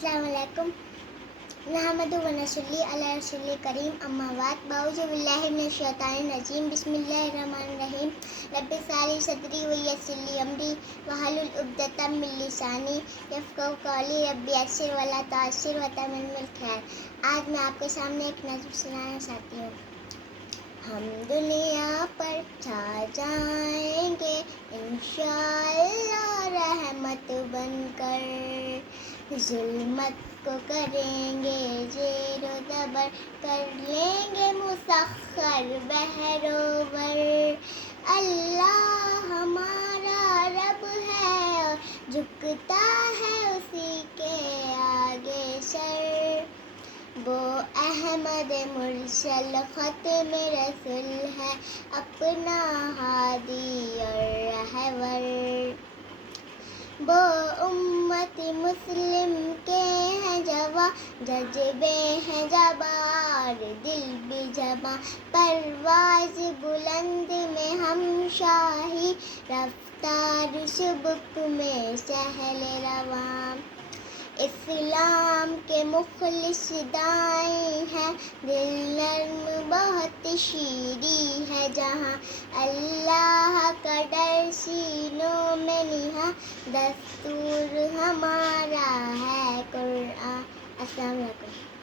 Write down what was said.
السلام علیکم نحمدہ و نصلی علی رسول کریم اما بعد اعوذ باللہ من الشیطان الرجیم بسم اللہ الرحمن الرحیم رب اشرح لی صدری ویسر لی امری واحلل عقدۃ من لسانی یفقہوا قولی رب یسر ولا تعسر وتمم الخیر۔ آج میں آپ کے سامنے ایک نظم سنانا چاہتی ہوں۔ ہم دنیا پر چھا جائیں گے انشاءاللہ رحمت بن کر، ظلمت کو کریں گے زیر و زبر، کر لیں گے مسخر بحر و بر۔ اللہ ہمارا رب ہے اور جھکتا ہے اسی کے آگے سر، وہ احمد مرسل ختم رسول ہے اپنا ہادی اور رہبر، وہ امت مسلم کے ہیں جواں، جذبے ہیں جبار دل بھی جواں، پرواز بلند میں ہم شاہی، رفتار سبک میں سہل رواں، اسلام کے مخلص داعی ہیں، دل نرم بہت شیریں ہے جہاں، اللہ کا ڈر سینوں میں نہاں، دستور ہمارا ہے قرآن۔ السلام علیکم۔